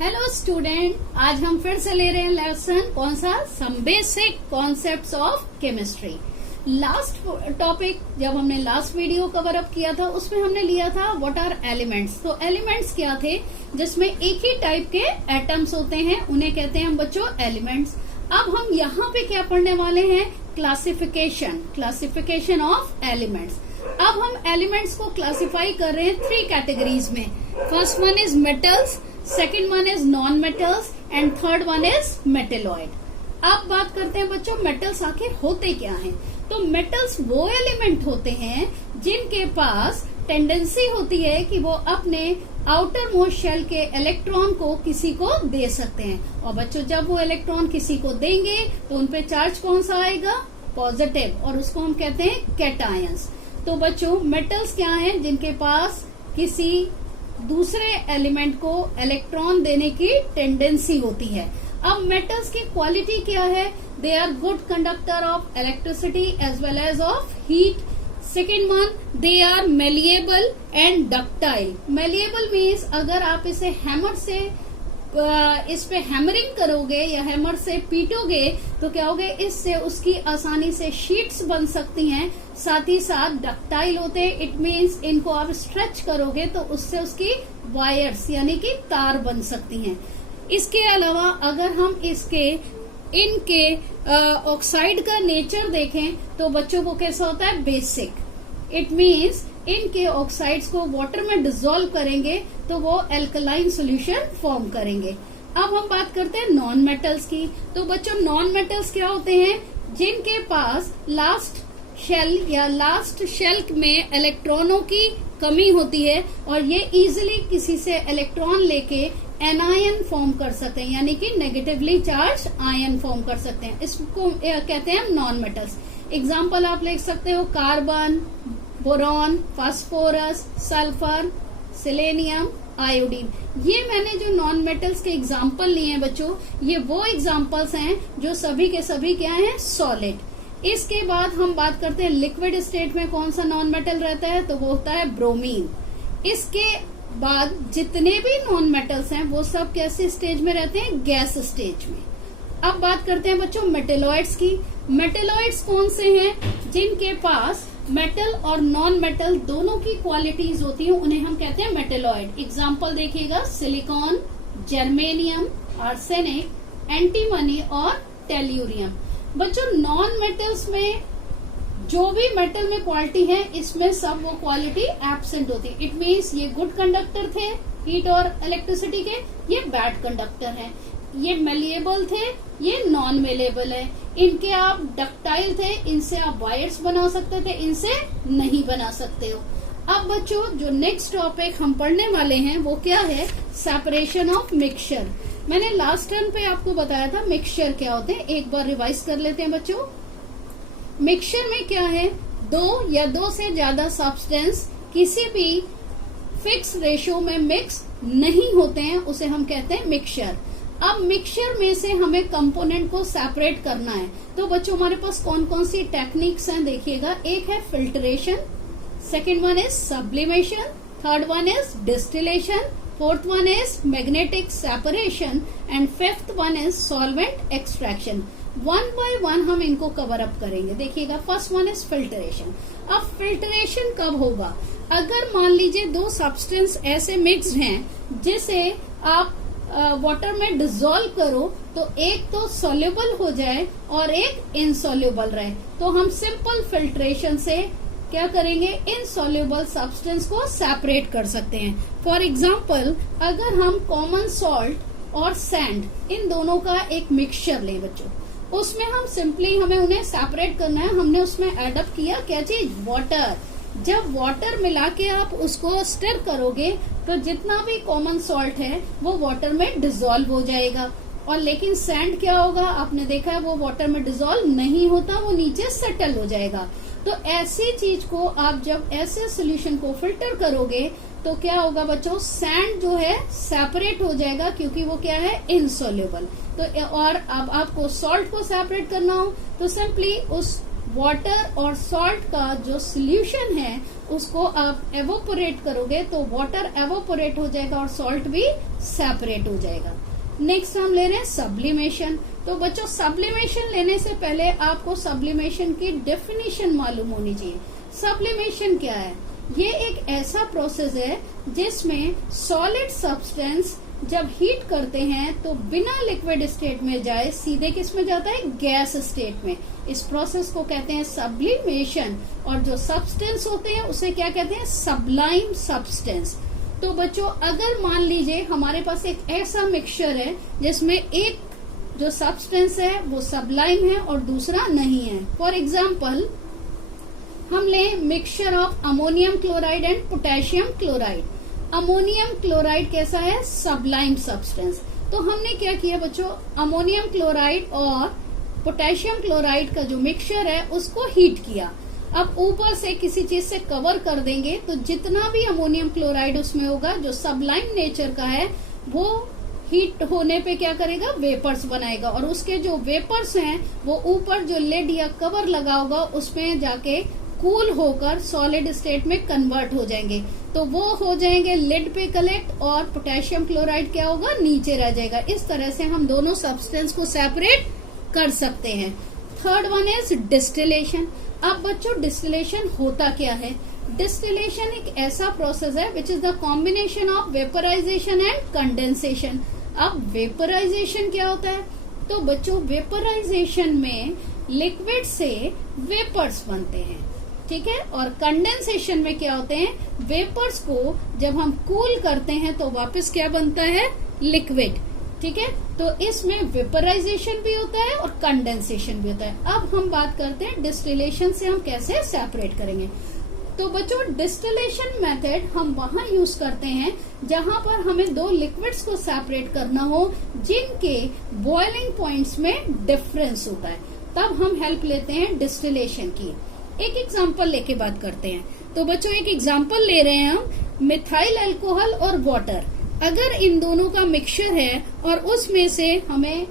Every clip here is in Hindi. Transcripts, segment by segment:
हेलो स्टूडेंट, आज हम फिर से ले रहे हैं लेसन कौन सा, some basic concepts of chemistry. Last topic जब हमने लास्ट वीडियो कवर अप किया था उसमें हमने लिया था व्हाट आर एलिमेंट्स। तो एलिमेंट्स क्या थे, जिसमें एक ही टाइप के एटम्स होते हैं, उन्हें कहते हैं हम बच्चों एलिमेंट्स। अब हम यहाँ पे क्या पढ़ने वाले हैं, क्लासिफिकेशन ऑफ एलिमेंट्स। अब हम एलिमेंट्स को क्लासिफाई कर रहे हैं 3 कैटेगरीज में। First one is metals, second one is non metals and third one is metalloid. अब बात करते हैं बच्चों मेटल्स आखिर होते क्या हैं। तो मेटल्स वो एलिमेंट होते हैं जिनके पास टेंडेंसी होती है कि वो अपने आउटर मोस्ट शेल के इलेक्ट्रॉन को किसी को दे सकते हैं, और बच्चों जब वो इलेक्ट्रॉन किसी को देंगे तो उनपे चार्ज कौन सा आएगा, पॉजिटिव, और उसको हम कहते हैं कैटायंस। तो बच्चों मेटल्स क्या हैं, जिनके पास किसी दूसरे एलिमेंट को इलेक्ट्रॉन देने की टेंडेंसी होती है। अब मेटल्स की क्वालिटी क्या है, they are good conductor of electricity as well as of heat. Second one, they are malleable and ductile. Malleable means अगर आप इसे हैमर से इस पे हैमरिंग करोगे या हैमर से पीटोगे तो क्या होगा, इससे उसकी आसानी से शीट्स बन सकती हैं। साथ ही साथ डक्टाइल होते हैं, इट मीन्स इनको आप स्ट्रेच करोगे तो उससे उसकी वायर्स यानी कि तार बन सकती हैं। इसके अलावा अगर हम इनके ऑक्साइड का नेचर देखें तो बच्चों को कैसा होता है, बेसिक। इट मीन्स इनके ऑक्साइड्स को वाटर में डिसॉल्व करेंगे तो वो एल्कलाइन सॉल्यूशन फॉर्म करेंगे। अब हम बात करते हैं नॉन मेटल्स की। तो बच्चों नॉन मेटल्स क्या होते हैं, जिनके पास लास्ट शेल में इलेक्ट्रॉनों की कमी होती है और ये इजीली किसी से इलेक्ट्रॉन लेके एनायन फॉर्म कर सकते हैं, यानी कि नेगेटिवली चार्ज आयन फॉर्म कर सकते हैं। इसको कहते हैं नॉन मेटल्स। एग्जाम्पल आप लिख सकते हो carbon, boron, phosphorus, sulphur, selenium, iodine. ये मैंने जो नॉन मेटल्स के एग्जाम्पल लिए हैं बच्चों, ये वो एग्जाम्पल्स हैं जो सभी के सभी क्या हैं, सॉलिड। इसके बाद हम बात करते हैं लिक्विड स्टेट में कौन सा नॉन मेटल रहता है, तो वो होता है ब्रोमीन। इसके बाद जितने भी नॉन मेटल्स हैं वो सब कैसे स्टेज में रहते हैं, गैस स्टेज में। अब बात करते हैं बच्चों मेटेलॉइड्स की। मेटेलॉइड्स कौन से हैं, जिनके पास मेटल और नॉन मेटल दोनों की क्वालिटीज होती हैं, उन्हें हम कहते हैं मेटेलॉइड। एग्जाम्पल देखिएगा, सिलिकॉन, जर्मेनियम, आर्सेनिक, एंटीमनी और टेल्यूरियम। बच्चों नॉन मेटल्स में जो भी मेटल में क्वालिटी है, इसमें सब वो क्वालिटी एब्सेंट होती है। इट मीन्स ये गुड कंडक्टर थे हीट और इलेक्ट्रिसिटी के, ये बैड कंडक्टर हैं। ये मेलिएबल थे, ये नॉन मेलिएबल है। इनके आप डक्टाइल थे, इनसे आप वायर्स बना सकते थे, इनसे नहीं बना सकते हो। अब बच्चों जो नेक्स्ट टॉपिक हम पढ़ने वाले हैं वो क्या है, सेपरेशन ऑफ मिक्सचर। मैंने लास्ट टर्म पे आपको बताया था मिक्सचर क्या होते हैं, एक बार रिवाइज कर लेते हैं बच्चों। मिक्सचर में क्या है, दो या दो से ज्यादा सब्सटेंस किसी भी फिक्स रेशियो में मिक्स नहीं होते हैं, उसे हम कहते हैं मिक्सचर। अब मिक्सचर में से हमें कंपोनेंट को सेपरेट करना है, तो बच्चों हमारे पास कौन कौन सी टेक्निक्स हैं देखिएगा। एक है filtration, second one is sublimation, third one is distillation, fourth one is magnetic separation and fifth one is solvent extraction. One by one हम इनको कवर अप करेंगे। देखिएगा, फर्स्ट वन इज फिल्ट्रेशन। अब फिल्ट्रेशन कब होगा, अगर मान लीजिए दो सब्सटेंस ऐसे मिक्स्ड हैं जिसे आप वाटर में डिसॉल्व करो तो एक तो सॉल्युबल हो जाए और एक इनसॉल्युबल रहे, तो हम सिंपल फिल्ट्रेशन से क्या करेंगे, इनसॉल्युबल सब्सटेंस को सेपरेट कर सकते हैं। फॉर एग्जाम्पल, अगर हम कॉमन सॉल्ट और सैंड इन दोनों का एक मिक्सचर लें बच्चों, उसमें हम सिंपली हमें उन्हें सेपरेट करना है। हमने उसमें एडअप किया क्या चीज, वाटर। जब वाटर मिला के आप उसको स्टर करोगे तो जितना भी कॉमन सॉल्ट है वो वाटर में डिसॉल्व हो जाएगा। और लेकिन सैंड क्या होगा, आपने देखा है वो वाटर में डिसॉल्व नहीं होता, वो नीचे सेटल हो जाएगा। तो ऐसी चीज को आप जब ऐसे सोल्यूशन को फिल्टर करोगे तो क्या होगा बच्चों, सैंड जो है सेपरेट हो जाएगा क्योंकि वो क्या है, इनसॉल्युबल। तो और अब आपको सॉल्ट को सेपरेट करना हो तो सिंपली उस वाटर और सॉल्ट का जो सोल्यूशन है उसको आप एवोपोरेट करोगे तो वाटर एवोपोरेट हो जाएगा और सॉल्ट भी सेपरेट हो जाएगा। नेक्स्ट हम ले रहे हैं सब्लिमेशन। तो बच्चों सब्लिमेशन लेने से पहले आपको सब्लिमेशन की डेफिनेशन मालूम होनी चाहिए। सब्लिमेशन क्या है? ये एक ऐसा प्रोसेस है जिसमें सॉलिड सब्सटेंस जब हीट करते हैं तो बिना लिक्विड स्टेट में जाए सीधे किस में जाता है? गैस स्टेट में। इस प्रोसेस को कहते हैं सब्लिमेशन। और जो सब्सटेंस होते हैं उसे क्या कहते हैं? Sublime substance. तो बच्चों अगर मान लीजिए हमारे पास एक ऐसा मिक्सचर है जिसमें एक जो सब्सटेंस है वो सब्लाइम है और दूसरा नहीं है। फॉर एग्जाम्पल हम ले mixture of ammonium chloride and potassium chloride. Ammonium chloride कैसा है? Sublime substance. तो हमने क्या किया बच्चों? अमोनियम क्लोराइड और पोटेशियम क्लोराइड का जो मिक्सचर है उसको हीट किया। अब ऊपर से किसी चीज से कवर कर देंगे तो जितना भी अमोनियम क्लोराइड उसमें होगा जो सब्लाइम नेचर का है वो हीट होने पे क्या करेगा? वेपर्स बनाएगा और उसके जो वेपर्स हैं वो ऊपर जो लिड या कवर लगा होगा उसमें जाके कूल होकर सॉलिड स्टेट में कन्वर्ट हो जाएंगे। तो वो हो जाएंगे लिड पे कलेक्ट और पोटेशियम क्लोराइड क्या होगा? नीचे रह जाएगा। इस तरह से हम दोनों सब्सटेंस को सेपरेट कर सकते हैं। Third one is distillation. अब बच्चों डिस्टिलेशन होता क्या है? डिस्टिलेशन एक ऐसा प्रोसेस है which is the combination of vaporisation and condensation. अब वेपराइजेशन क्या होता है? तो बच्चों वेपराइजेशन में लिक्विड से वेपर्स बनते हैं, ठीक है। और कंडेंसेशन में क्या होते हैं? वेपर्स को जब हम कूल करते हैं तो वापस क्या बनता है? लिक्विड, ठीक है। तो इसमें वेपराइजेशन भी होता है और कंडेंसेशन भी होता है। अब हम बात करते हैं डिस्टिलेशन से हम कैसे सेपरेट करेंगे। तो बच्चों डिस्टिलेशन मेथड हम वहां यूज करते हैं जहां पर हमें दो लिक्विड्स को सेपरेट करना हो जिनके बॉइलिंग पॉइंट्स में डिफरेंस होता है, तब हम हेल्प लेते हैं डिस्टिलेशन की। एक एग्जांपल लेके बात करते हैं। तो बच्चों एक एग्जांपल ले रहे हैं हम मिथाइल अल्कोहल और वाटर। अगर इन दोनों का मिक्सचर है और उसमें से हमें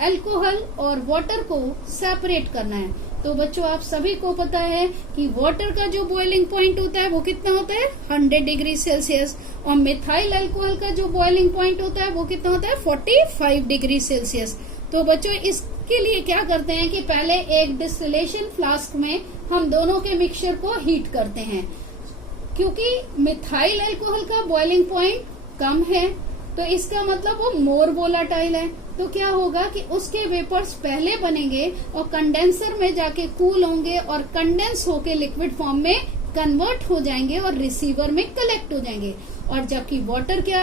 अल्कोहल और वाटर को सेपरेट करना है तो बच्चों आप सभी को पता है कि वाटर का जो बॉइलिंग पॉइंट होता है वो कितना होता है? 100 डिग्री सेल्सियस। और मिथाइल अल्कोहल का जो बॉइलिंग पॉइंट होता है वो कितना होता है? 45 डिग्री सेल्सियस। तो बच्चों इसके लिए क्या करते हैं कि पहले एक डिस्टिलेशन फ्लास्क में हम दोनों के मिक्सचर को हीट करते हैं। क्योंकि मिथाइल अल्कोहल का बॉइलिंग पॉइंट कम है तो इसका मतलब वो मोर वोलाटाइल है। तो क्या होगा कि उसके वेपर्स पहले बनेंगे और कंडेंसर में जाके कूल होंगे और कंडेंस होके लिक्विड फॉर्म में कन्वर्ट हो जाएंगे और रिसीवर में कलेक्ट हो जाएंगे। और जबकि वाटर क्या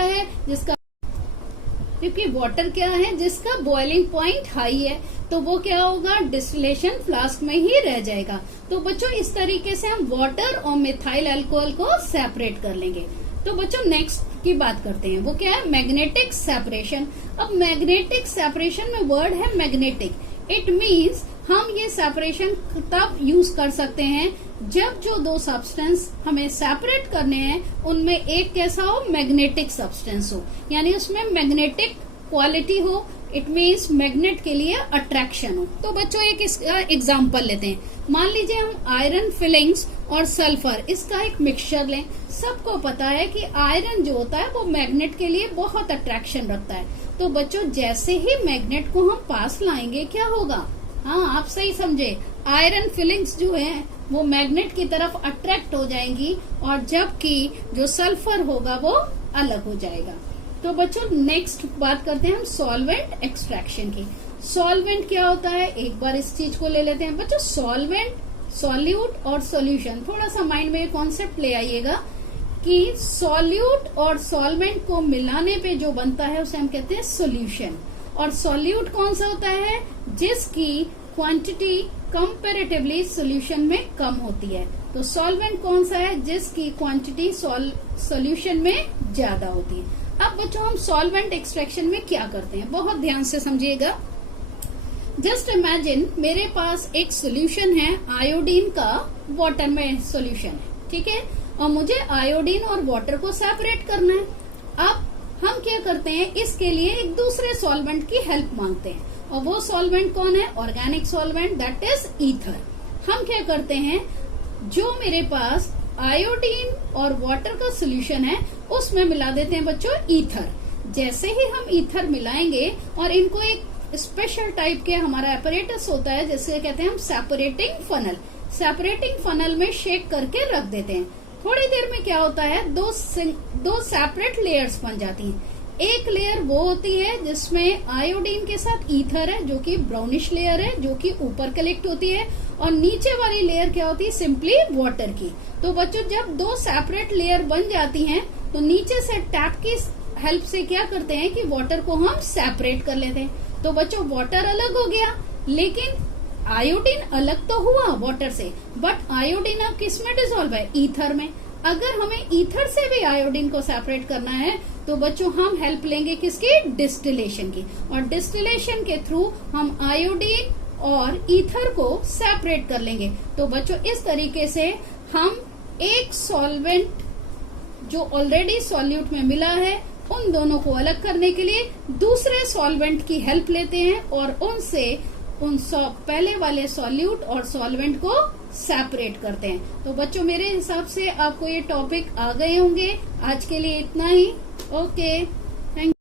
है जिसका बॉइलिंग पॉइंट हाई है तो वो क्या होगा? डिस्टिलेशन फ्लास्क में ही रह जाएगा। तो बच्चों इस तरीके से हम वाटर और मिथाइल अल्कोहल को सेपरेट कर लेंगे। तो बच्चों नेक्स्ट की बात करते हैं, वो क्या है? Magnetic separation. अब मैग्नेटिक सेपरेशन में वर्ड है मैग्नेटिक। इट मीन्स हम ये सेपरेशन तब यूज कर सकते हैं जब जो दो सब्सटेंस हमें सेपरेट करने हैं उनमें एक कैसा हो? मैग्नेटिक सब्सटेंस हो, यानी उसमें मैग्नेटिक क्वालिटी हो। इट मीन्स मैग्नेट के लिए अट्रैक्शन हो। तो बच्चों एक इसका एग्जाम्पल लेते हैं। मान लीजिए हम आयरन फिलिंग्स और सल्फर इसका एक मिक्सचर लें। सबको पता है कि आयरन जो होता है वो मैग्नेट के लिए बहुत अट्रैक्शन रखता है। तो बच्चों जैसे ही मैग्नेट को हम पास लाएंगे क्या होगा? हाँ आप सही समझे, आयरन फिलिंग्स जो है वो मैग्नेट की तरफ अट्रैक्ट हो जाएंगी और जबकि जो सल्फर होगा वो अलग हो जाएगा। तो बच्चों नेक्स्ट बात करते हैं हम सॉल्वेंट एक्सट्रैक्शन की। सॉल्वेंट क्या होता है? एक बार इस चीज को ले लेते हैं बच्चों। सॉल्वेंट, सॉल्यूट और सॉल्यूशन, थोड़ा सा माइंड में ये कॉन्सेप्ट ले आइएगा कि सॉल्यूट और सॉल्वेंट को मिलाने पे जो बनता है उसे हम कहते हैं सॉल्यूशन। और सॉल्यूट कौन सा होता है? जिसकी क्वांटिटी कंपैरेटिवली सॉल्यूशन में कम होती है। तो सॉल्वेंट कौन सा है? जिसकी क्वांटिटी सॉल्यूशन में ज्यादा होती है। अब बच्चों हम सॉल्वेंट एक्सट्रैक्शन में क्या करते हैं, बहुत ध्यान से समझिएगा। जस्ट इमेजिन मेरे पास एक सॉल्यूशन है आयोडीन का, वाटर में सॉल्यूशन है, ठीक है, और मुझे आयोडीन और वाटर को सेपरेट करना है। अब हम क्या करते हैं? इसके लिए एक दूसरे सॉल्वेंट की हेल्प मांगते हैं और वो सॉल्वेंट कौन है? Organic solvent, that is ether. हम क्या करते हैं, जो मेरे पास आयोडीन और वाटर का सोल्यूशन है उसमें मिला देते हैं बच्चों ईथर। जैसे ही हम ईथर मिलाएंगे और इनको एक स्पेशल टाइप के हमारा एपरेटस होता है, जैसे कहते हैं हम सेपरेटिंग फनल, सेपरेटिंग फनल में शेक करके रख देते हैं। थोड़ी देर में क्या होता है, दो सेपरेट लेयर्स बन जाती हैं। एक लेयर वो होती है जिसमें आयोडीन के साथ ईथर है, जो कि ब्राउनिश लेयर है, जो कि ऊपर कलेक्ट होती है, और नीचे वाली लेयर क्या होती है, सिंपली वाटर की। तो बच्चों जब दो सेपरेट लेयर बन जाती हैं तो नीचे से टैप की हेल्प से क्या करते हैं कि वाटर को हम सेपरेट कर लेते हैं। तो बच्चों वाटर अलग हो गया, लेकिन आयोडीन अलग तो हुआ वाटर से, बट आयोडीन अब किस में डिसॉल्व है, ईथर में। अगर हमें ईथर से भी आयोडीन को सेपरेट करना है तो बच्चों हम हेल्प लेंगे किसकी, डिस्टिलेशन की, और डिस्टिलेशन के थ्रू हम आयोडीन और ईथर को सेपरेट कर लेंगे। तो बच्चों इस तरीके से हम एक सॉल्वेंट जो ऑलरेडी सॉल्यूट में मिला है उन दोनों को अलग करने के लिए दूसरे सॉल्वेंट की हेल्प लेते हैं और उनसे पहले वाले सॉल्यूट और सॉल्वेंट को सेपरेट करते हैं। तो बच्चों मेरे हिसाब से आपको ये टॉपिक आ गए होंगे। आज के लिए इतना ही। ओके।